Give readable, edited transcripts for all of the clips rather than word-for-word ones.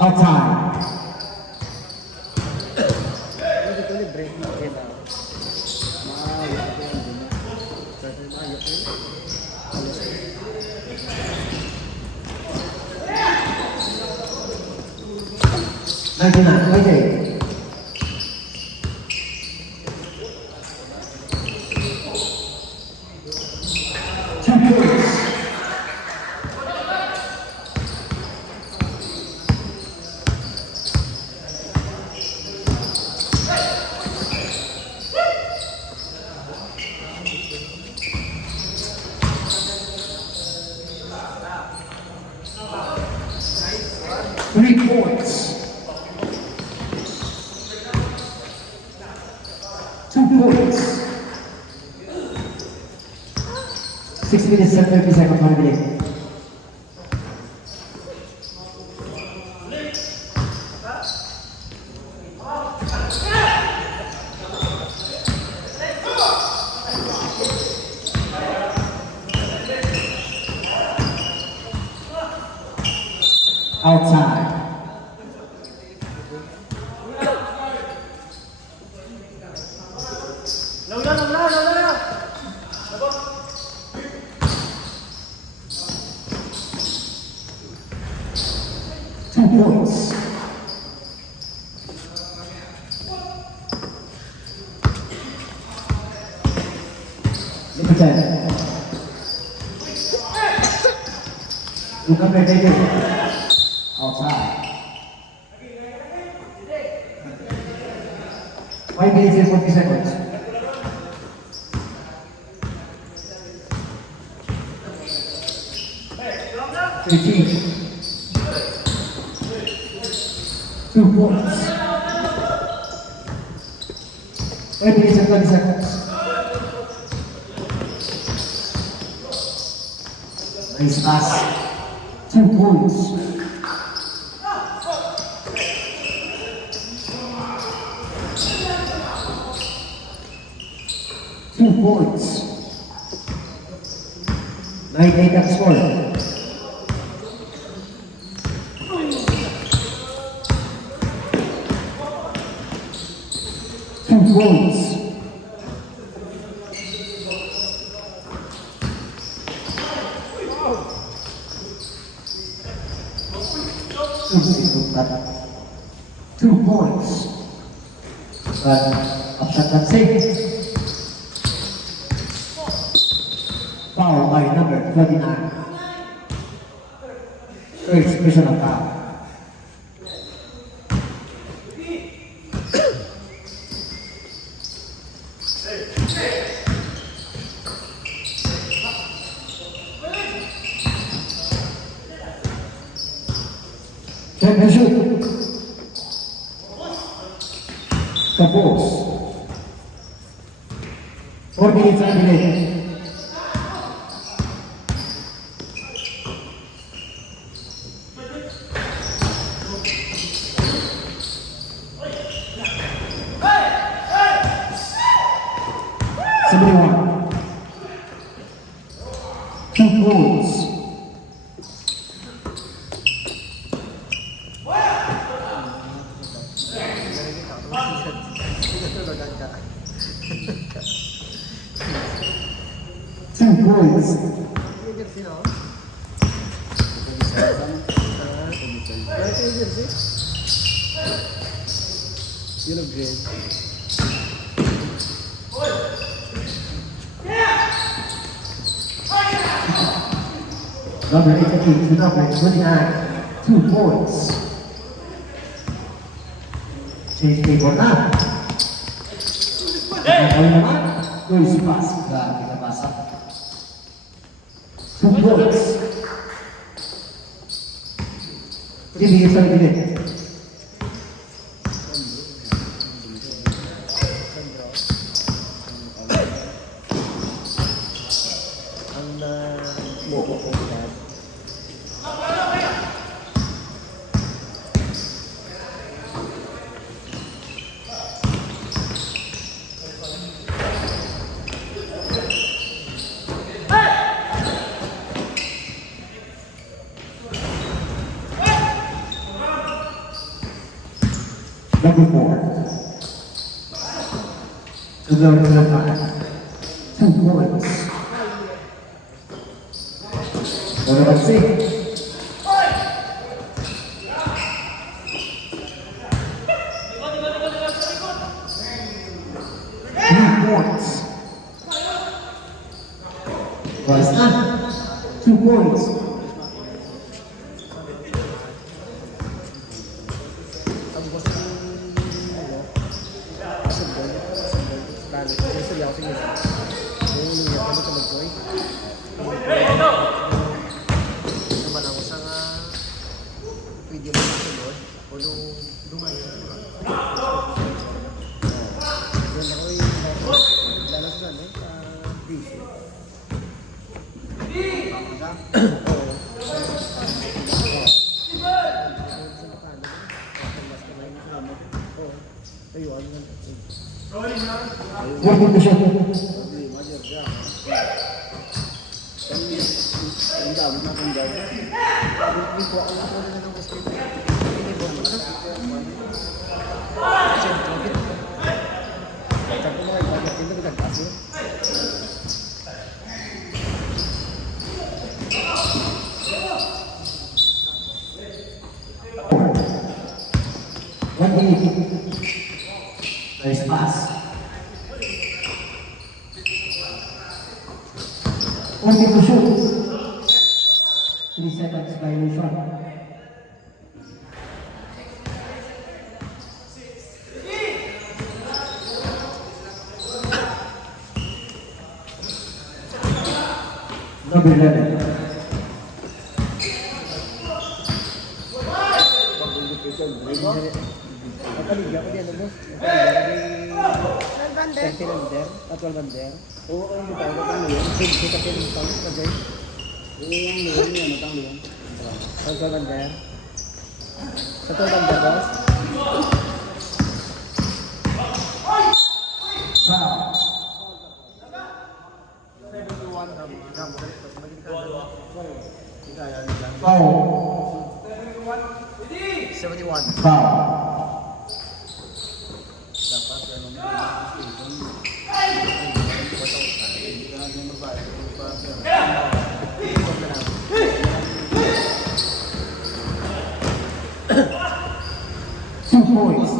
Outside. Hindi ko ulit break na kayo na. Maayos ko yan din. Kasi maayos ko yun. Nanti na, okay. Two points. Three points. 2 points. 6 minutes and 30 seconds remaining. Outside. Two points. Number 10. Number 10. Outside. 5 minutes and 40 seconds. Two points. 8 minutes and 20 seconds. Nice pass. 2 points. Two points. 9-8 at score. Points. Two points. But upset that save. Foul by number 29. First personal foul. Check and shoot. Tapos. 4 minutes and remaining. Two points. Two points. Yellow grade. Number 18 to number 29, 2 points. Change table na. Nakakawin naman. Goals pass. Grabe na basa. 2 points. 3 minutes ang minute. Number 4. To the left. 2 points. Number 6. Points. First up, 2 points. Sabi ko sa basketball, balik. Gusto niya ako tingin. Yung kami sa mag-joy. Naman ako sa pwede mo sa sunod. O nung dumayo. Doon ako yung lalasan sa busy. Oo. Ayun, ano Working the shot. ang dami na kung daw. Hindi ko ako na ng hospital. Hindi ko na siyempre, sabi ko mga ibang hindi ko nagkasi. Nice pass. 40 to shoot. 3 seconds violation. Number 11. Nakaligya ko din, ano mo? Nakaligya ko din. Oo, ano yung tayo ko yun? Sige ka din yung tayo ka din. Yung liwan yun, matang liwan. Sa 12 bander. Sa 12 bander, boss? Foul. Foul. 71. Foul. Two points.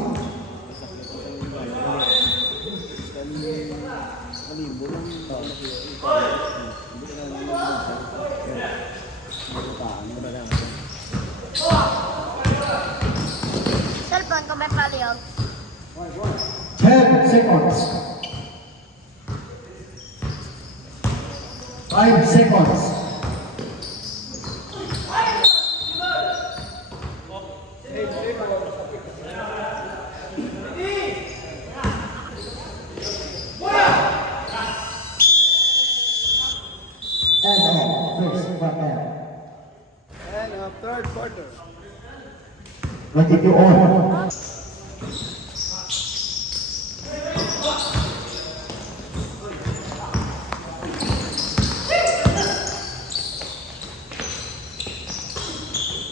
Cellphone ko may paliog. 10 seconds. 5 seconds. And first quarter. And third quarter. 22 all.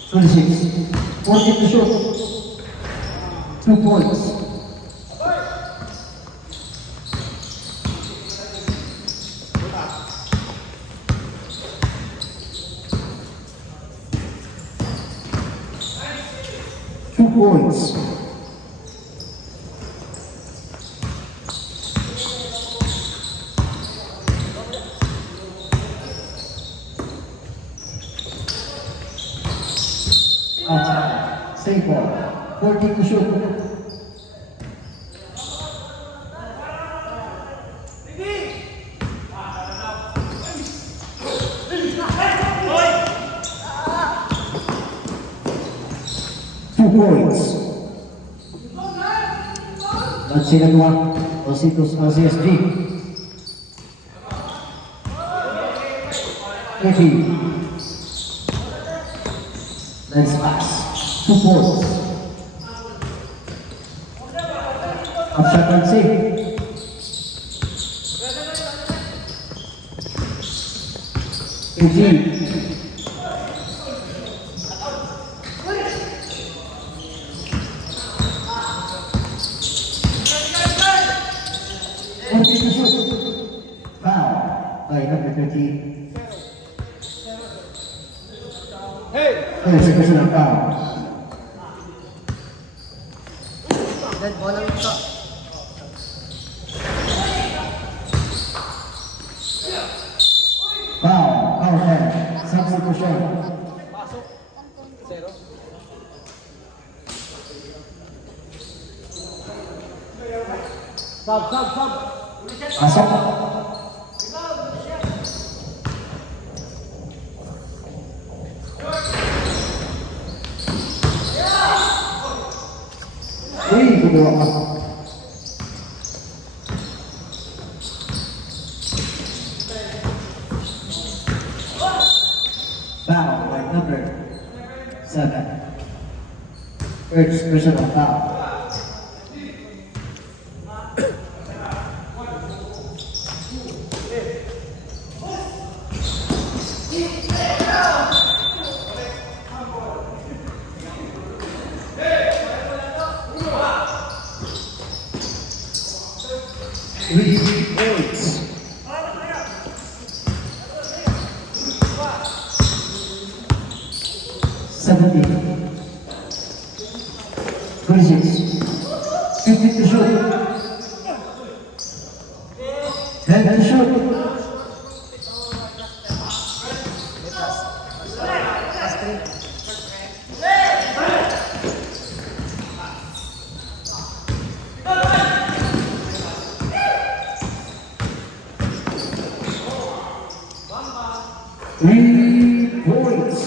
Twenty-six. 40 to shoot. 2 points. Two points. Outside. Save ball. 40 to shoot. Two points. That's it at one. Ositos CSG. 30. Nice pass. 2 points. Upshot and save. 18. 13. First personal foul. Dead ball lang ito. Foul. Foul 10. Substitution. Zero. Sub. Pasok. Uy, gumawa ka. Foul by number 7. First personal foul. Three points. Seventeen. 26. 50 to shoot. 10 to shoot. Three points.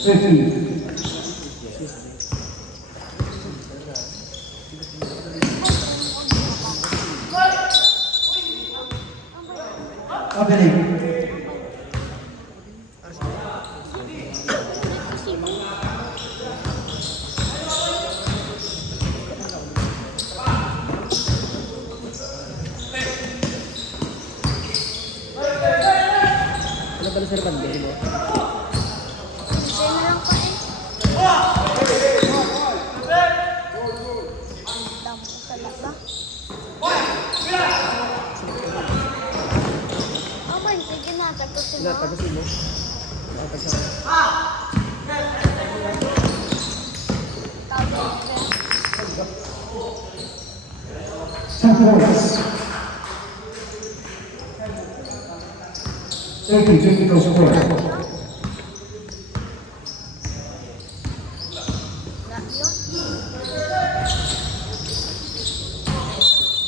Fifty. Opening. Ano ba na sa banda mo? Sila, tagusin mo. Two points. 30 to score.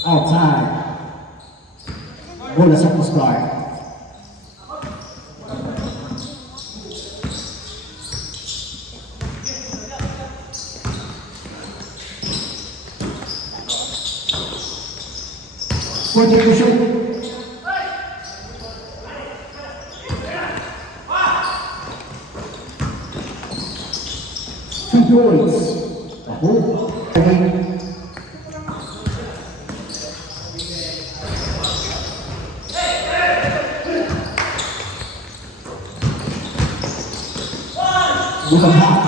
Outside. Bola sa post guard. Contribution. Two points. Okay. Bukan hak.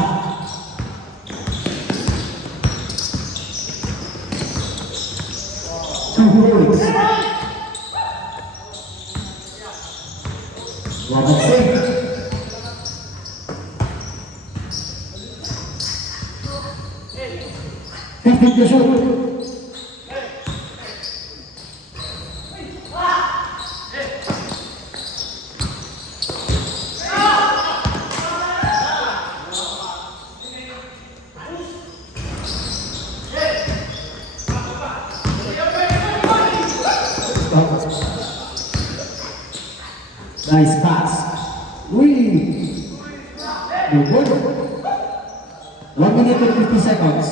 Two points. Robert Singh. To shoot. Nice pass. Uy! Good. 1 minute and 50 seconds.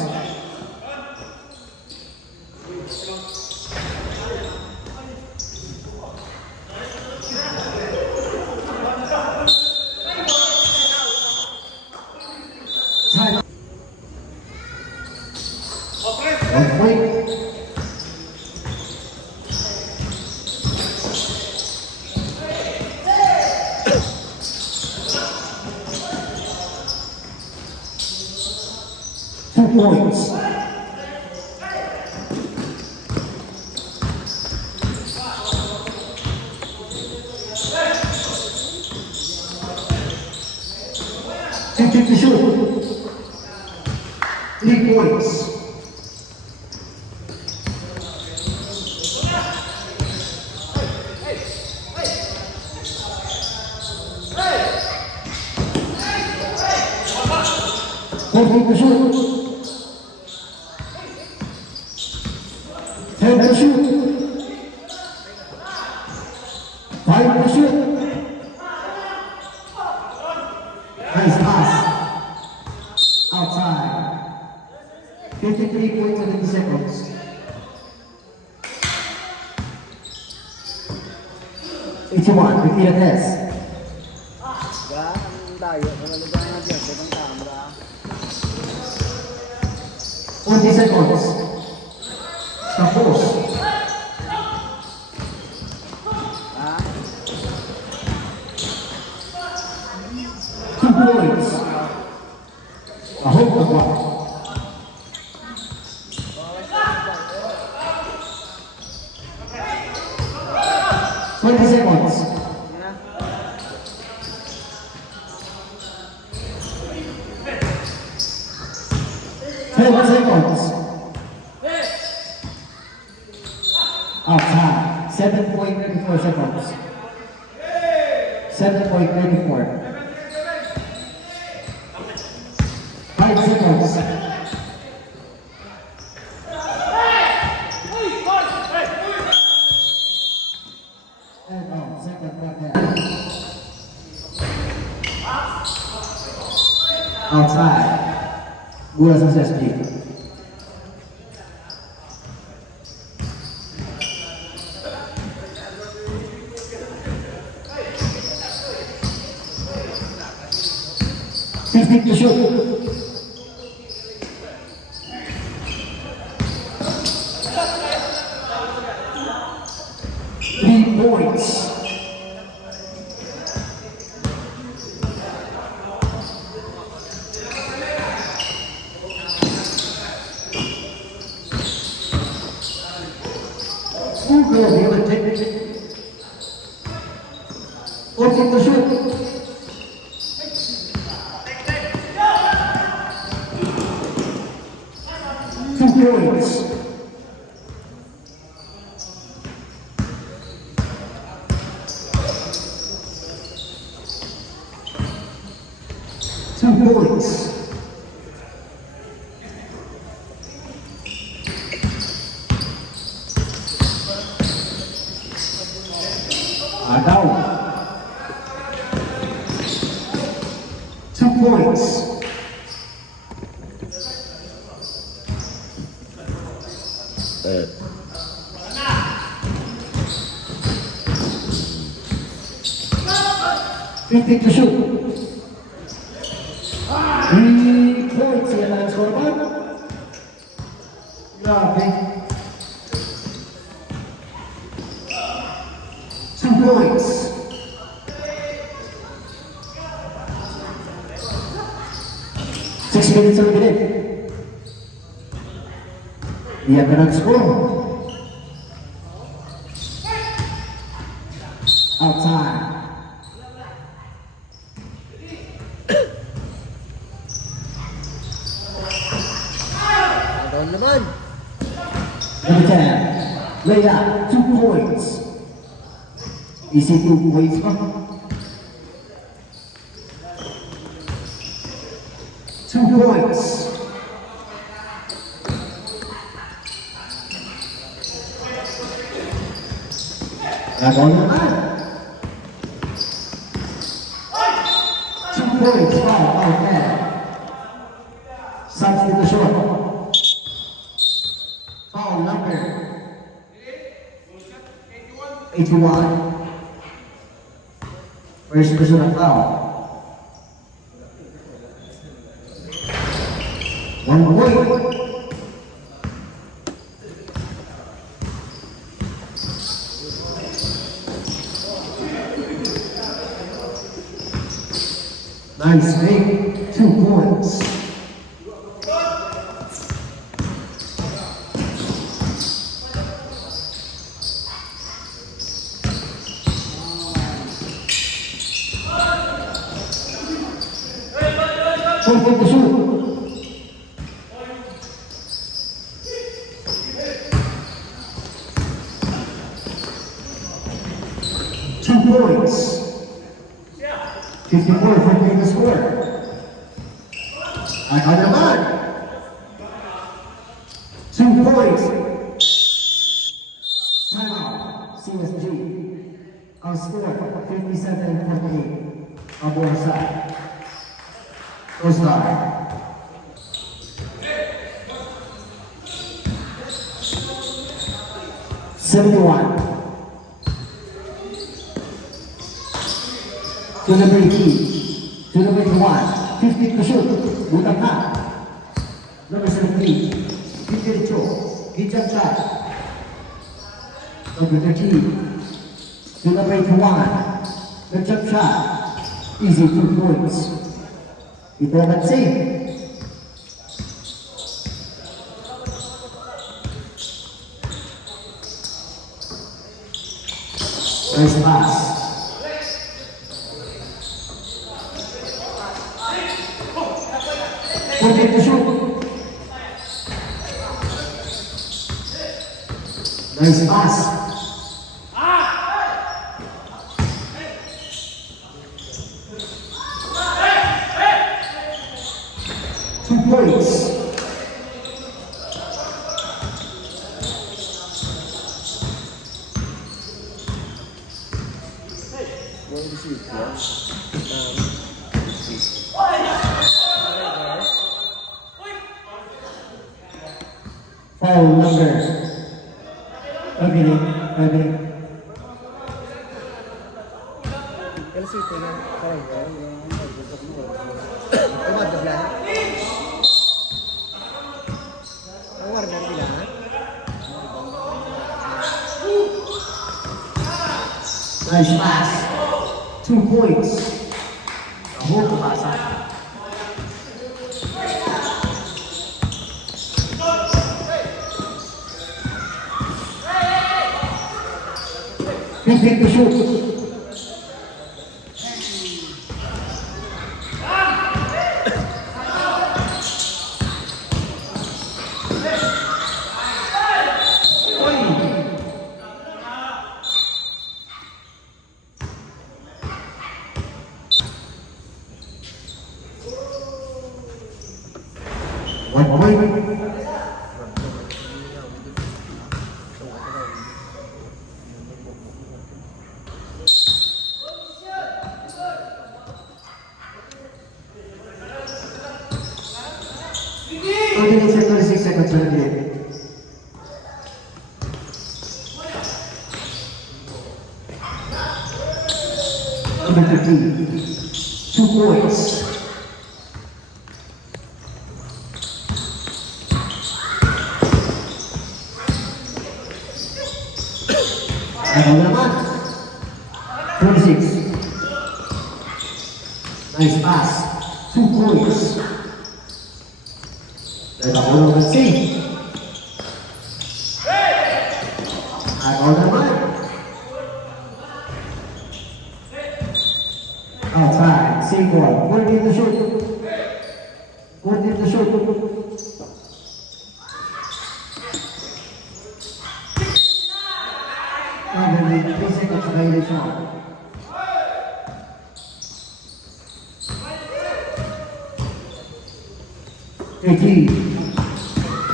Time. One point. Two points. 15 to shoot. 3 points. Fourteen to shoot. 10 to shoot. 5 to shoot. Nice pass. Outside. 53 points and 30 seconds. One, repeat a test. Gaan tayo. Nalalugan nga dyan. Itong camera. 40 seconds. Tapos. Ha? 2 points. A hope of one. Twenty seconds. Yeah. 10 seconds. Outside. 7.34 seconds. 7.34. 5 seconds. And out. Second quarter. Outside. Gula sa SSG. Fifteen to shoot. Three points. Full goal, he will take it. 14 to shoot. 2 points. Two points. Down. 2 points. Fifty to shoot. 3 points. Yan lang ang score ba? Grabe. 2 points. Six minutes ang bilit. Iyan ka nag-score. Outside. Down naman. Number 10. Layup. 2 points. Easy 2 points pa. 2 points. Nagawa naman. 2 points. Foul. Foul 10. Substitution. Foul number 81. First personal foul. 1 point. Nice make. 2 points. 40 to shoot. Two points. 54-48 the score. Ako naman. 2 points. Time out. CSG. Ang score, 57-48. Ang buong side. All-Star. To number 18, to number 1, 50 to shoot, butang na. Number 17, 52, good jump shot. Number 13, to number 81, good jump shot. Easy 2 points. Ito naman save. Nice pass. To shoot. Nice pass. Two points. Going to shoot, yeah. Foul number. Okay. LC ito na. Kaya yung pagbutok mo. Umadog lang. Ang warner bilangan. Nice pass. 2 points. Ako kumasa. Fifty to shoot. One point. Minutes and 36 seconds remaining. Number 15, 2 points. Ano naman? 26. Nice pass. 2 points. Then ako naman si. Ako naman. Outside. Save ball. 14 to shoot. 14 to shoot. Probably 3 seconds violation.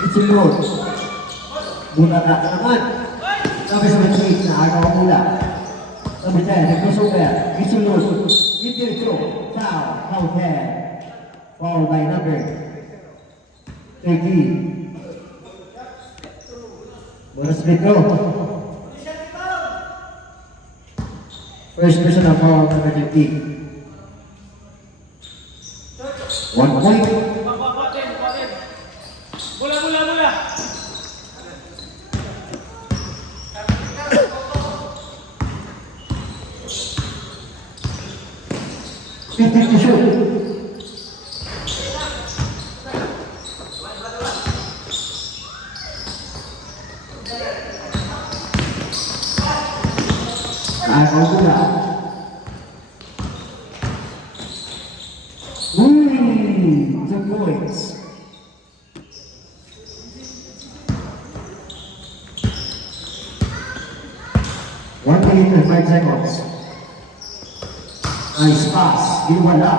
It's a road. Mula ka naman. Number 78 na agaw mula. Number 10, nag-crossover. It's a road. Inter throw. Foul. Foul 10. Foul by number 13. Bonus free throw. First personal foul number 15. 1 point. Bola. 50 to shoot. Agaw mula. Uy! 2 points. One minute and 5 seconds. Nice pass. Ginwala.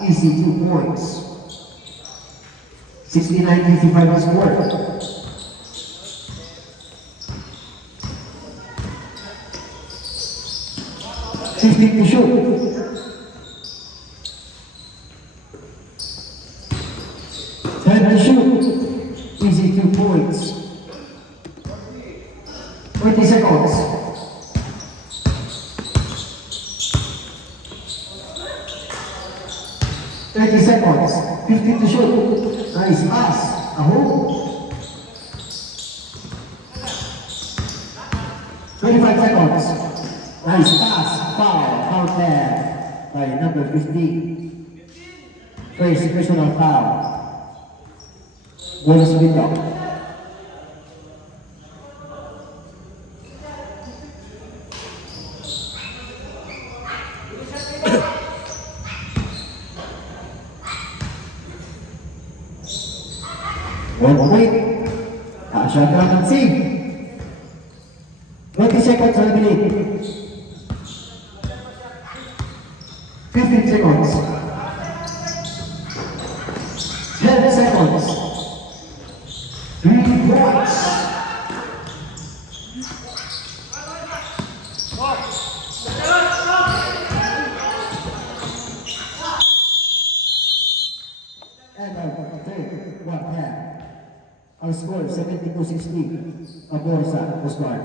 Easy 2 points. 69-55 ang score. Fifteen to shoot. Ten to shoot. Easy 2 points. 20 seconds. Seconds, 15 to shoot. Nice pass. A hole. 25 seconds. Nice pass. Foul. Foul there by number 15. First personal foul. Bonus window. One point. Shot clock and save. 20 seconds, I believe. 15 seconds. 10 seconds. 3 points. And I take 1 half. Ang score, 72-60. Pabor sa Coast Guard.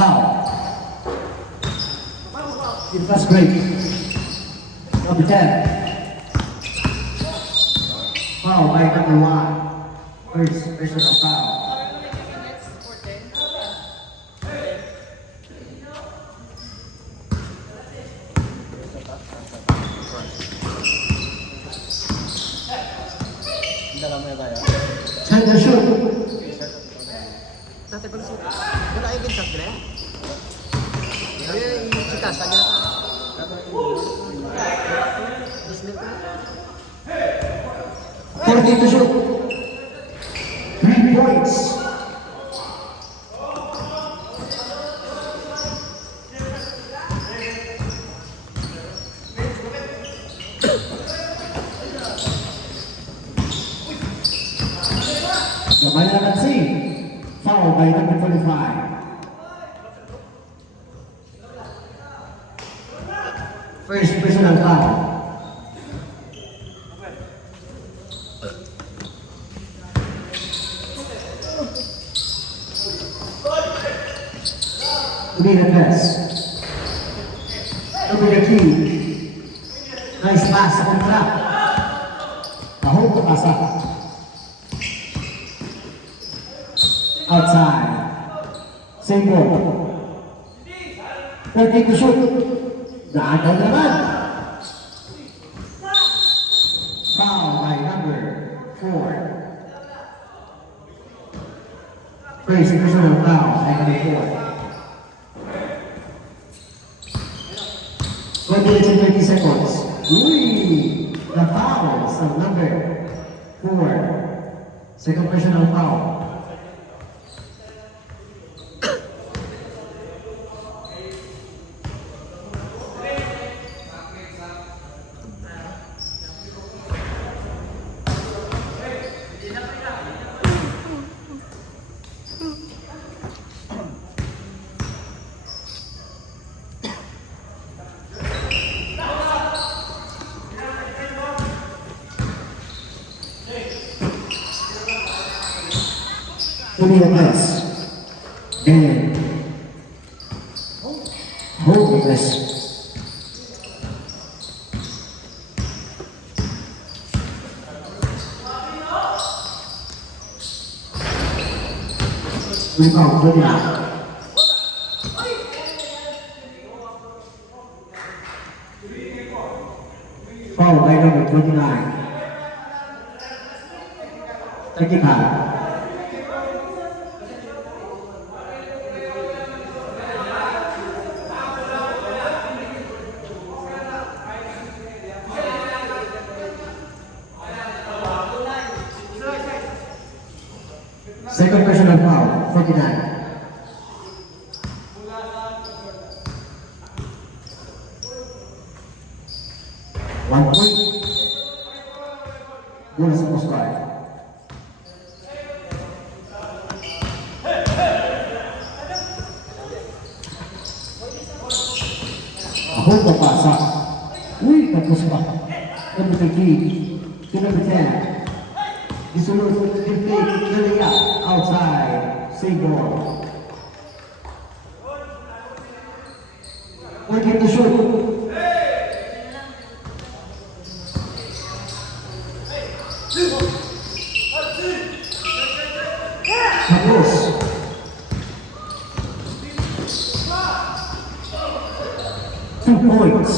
Foul. In fast break. Number 10. Foul by number 1. First personal foul. Time to shoot. Dati pag wala yung ginsak nila. Yung kita, sa nila. 40 to shoot. 3 points. Sabay na natin. Foul by number 25. First personal foul. Lead pass. Number 13. Nice pass sa kontra. Tahong kapasa. Outside. Same ball. 30 to shoot. Naagaw naman. Foul by number 4. First personal foul by number 4. 20 minutes and 30 seconds. Uy! The foul sa number 4. Second personal foul. Lead pass. And hold this. Rebound, 29. Foul by number 29. Second half. Second personal foul, 49. One point. Goal sa post card. Ako papasa. Uy, tapos pa. Number 13 to number 10. Disunod sa 15, Lilia, outside, save ball. Working to shoot. Tapos. 2 points.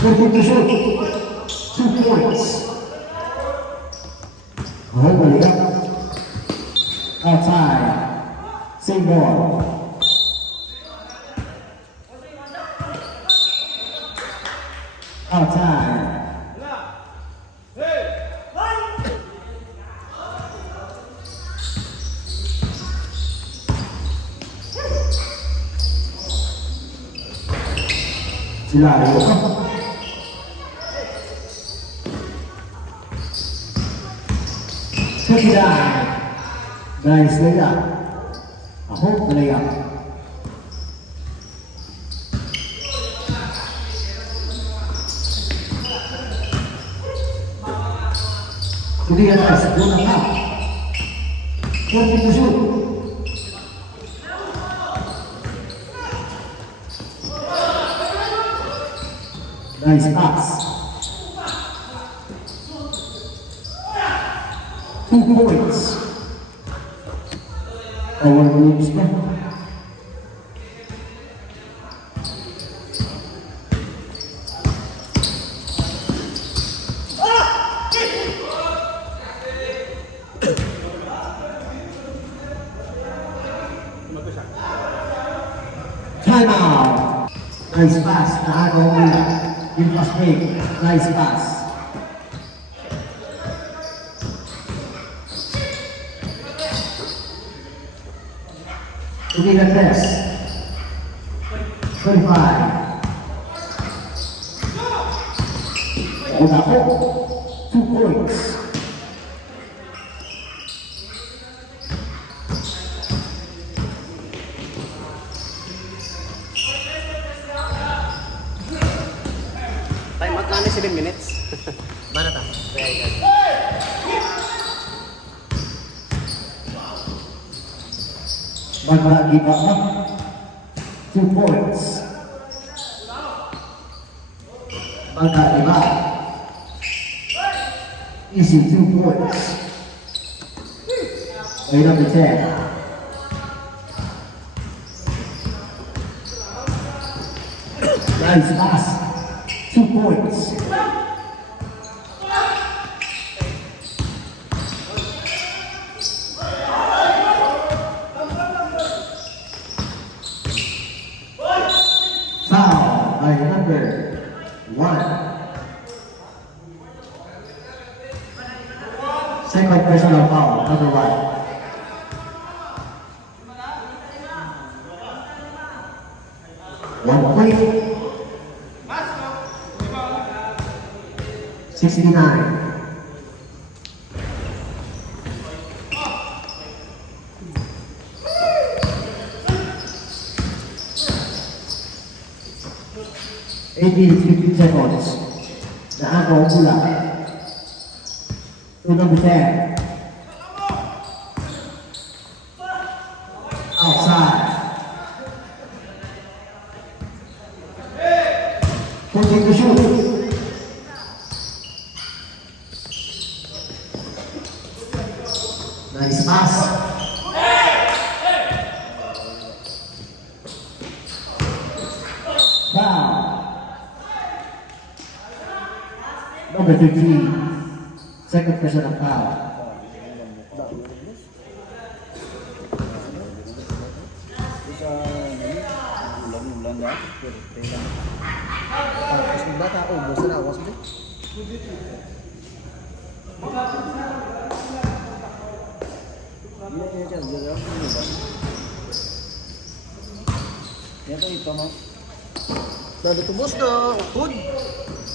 Working to shoot. 2 points. Oh, balik up. Outside. Same ball. Outside. Sila ayo. Tidak. Nice layup. Ako layup. Kemudian guys, bola up. Working to shoot. Nice pass. 2 points. Power moves pa. Time out. Nice pass. Naagaw mula. Yung pass break. Nice pass. Tumira test. 25. Una po. 2 points. Time out namin 7 minutes. Mana ta? Magmagi pa ba? 2 points. Magmagi ba? Easy 2 points. Ay number 10. Nice pass. 2 points. Foul by number 1. Second personal foul, number 1. One point. 69. Eighteen, 15 seconds. Naagaw mula. To number 10. Outside. Pushing to shoot. Number 13, second personal foul. Bisa ulang-ulang ya. Tapos ng bata, ubos na awas mo. Yan ito mo. Dali tubos na food.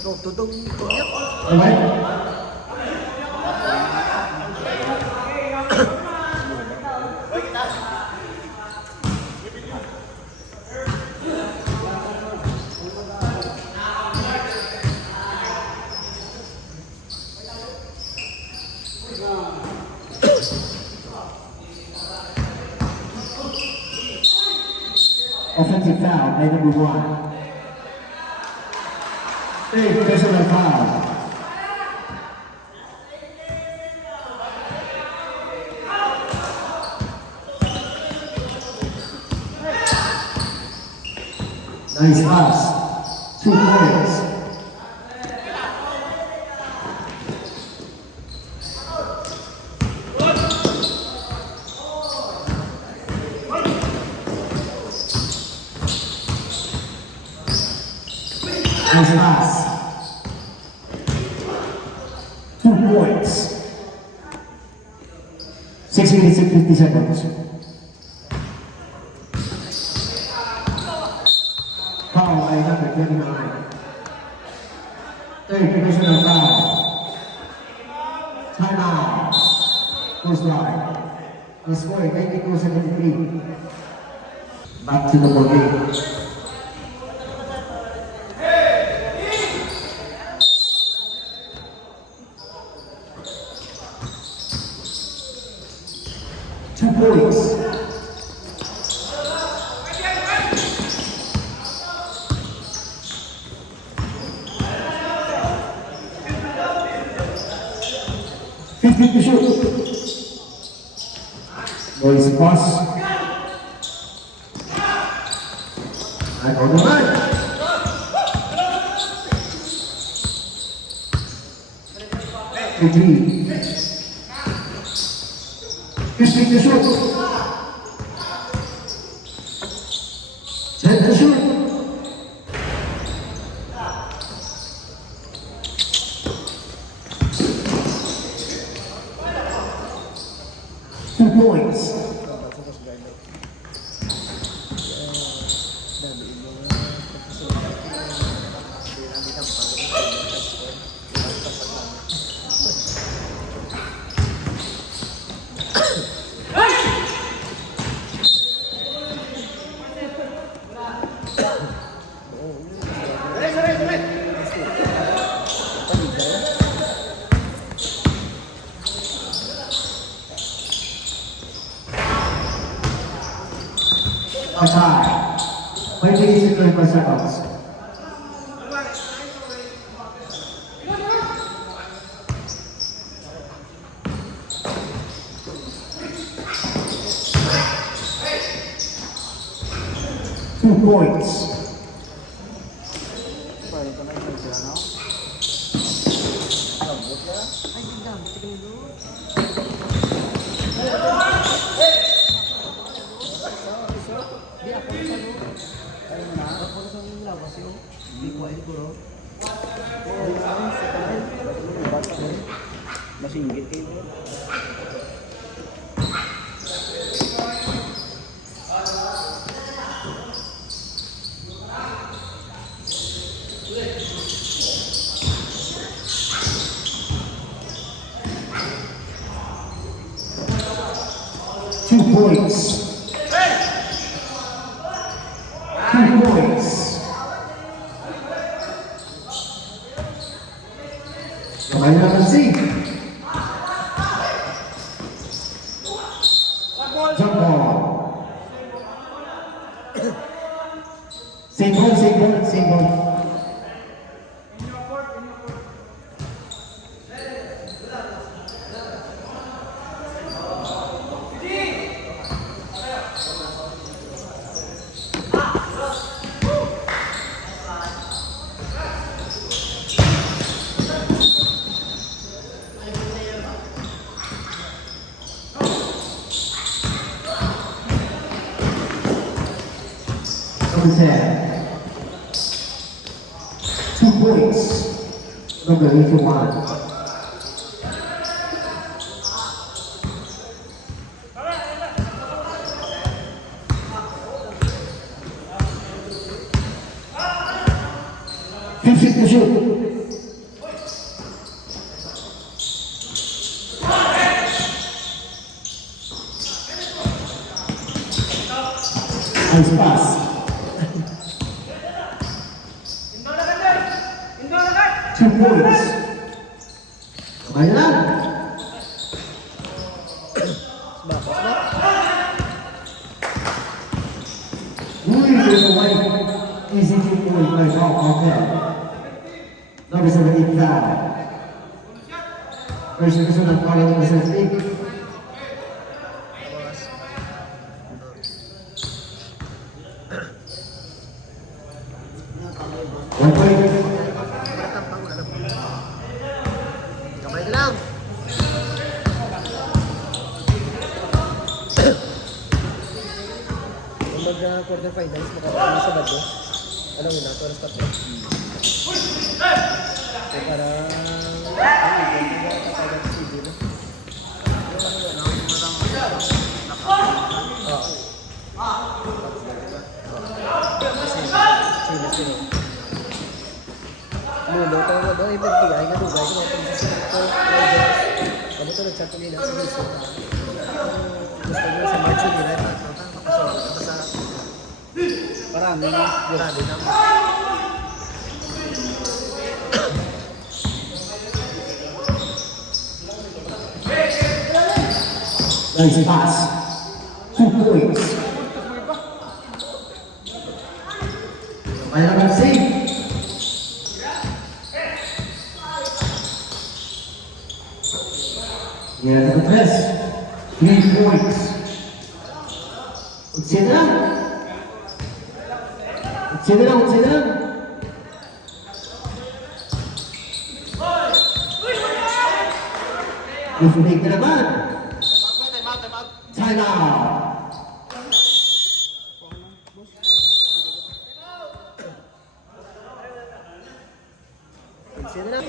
Tutong tuyak. Alright? Offensive foul by number 1. Third personal foul. Nice pass. 2 points. Nice pass. 2 points. 6 minutes and 50 seconds. Foul by number 29. Third personal foul. Timeout. Goes live. The score 92-73. Back to the ball game. Two points. Fifty to shoot. Boys pass. Ako naman. Three. 15 to shoot. 10 to shoot. Two points. Outside. 5 minutes and 25 seconds. Two points. Masinggit kayo. Two points. 2 points. Kamay na kasi. Jump ball. Same ball, same ball, same ball. to 10. 2 points. Number 81. Fifty to shoot. Nice pass. 2 points. Kamay na lang. Bakas na. Uy, there's a white. Easy to point by Paul Alter. Number 17 foul. First division of Carlo number 17. One point. Kamay na lang. Kung mag-quarter finals, makakasama sa bago. Alam mo na, toros tatlo. So parang... Mulo, tayo mo daw, ipagbigay ka dugay ko ano to nag-chat ko nila sa gusto gusto nyo sa March nila marami na Nice pass. 2 points. Kamay na lang save. Yeah, the press. 3 points. Sit down. Sit down, sit down. If you make the naman. Time out. sino na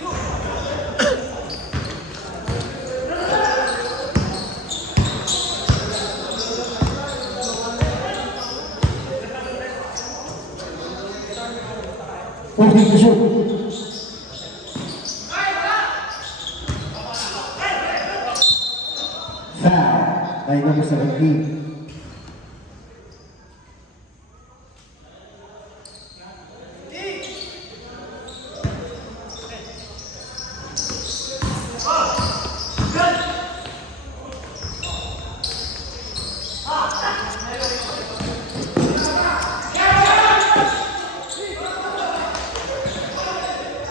40 to shoot. Foul by number 17.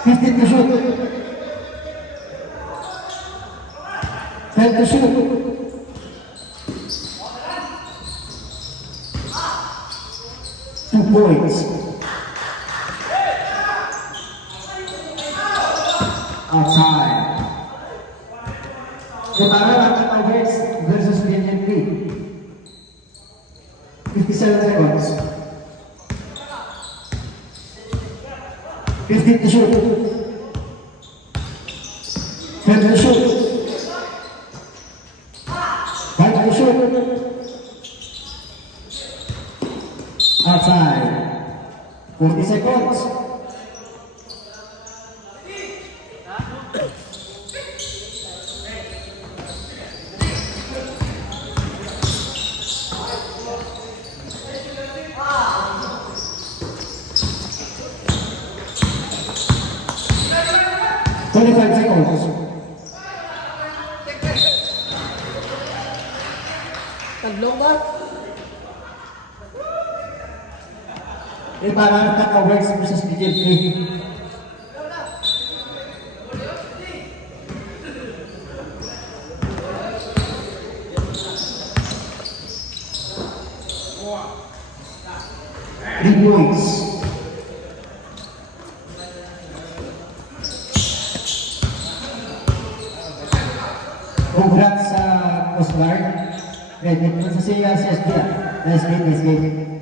Fifteen to shoot. 10 to shoot. Two points. Outside. Kemarin Atlanta West versus BNP. 57 seconds. 15 to shoot. 10 to shoot. 5 to shoot. Outside. 40 seconds. taglong ba? Para Atlanta versus BNP. Three points. Congrats sa Coast Guard. Ready po sa CSD. Nice game, nice game.